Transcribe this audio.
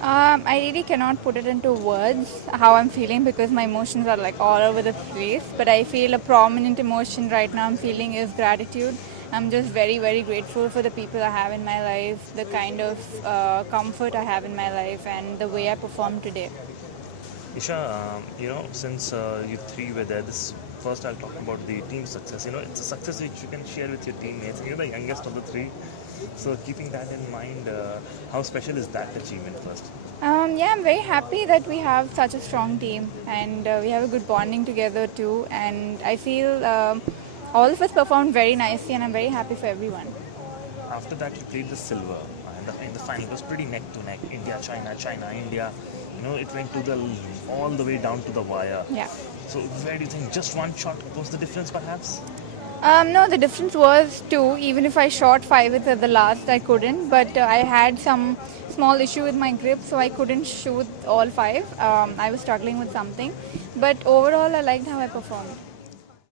I really cannot put it into words how I'm feeling because my emotions are like all over the place. But I feel a prominent emotion right now I'm feeling is gratitude. I'm just very, very grateful for the people I have in my life, the kind of comfort I have in my life, and the way I performed today. Isha, since you three were there, this first I'll talk about the team success. It's a success which you can share with your teammates. You're the youngest of the three, so keeping that in mind, how special is that achievement first? Yeah, I'm very happy that we have such a strong team and we have a good bonding together too. And I feel all of us performed very nicely, and I'm very happy for everyone. After that, you played the silver, and in the final it was pretty neck to neck. India, China, China, India. It went to the all the way down to the wire. Yeah. So where do you think just one shot was the difference, perhaps? No, the difference was two. Even if I shot five at the last, I couldn't. But I had some small issue with my grip, so I couldn't shoot all five. I was struggling with something. But overall, I liked how I performed.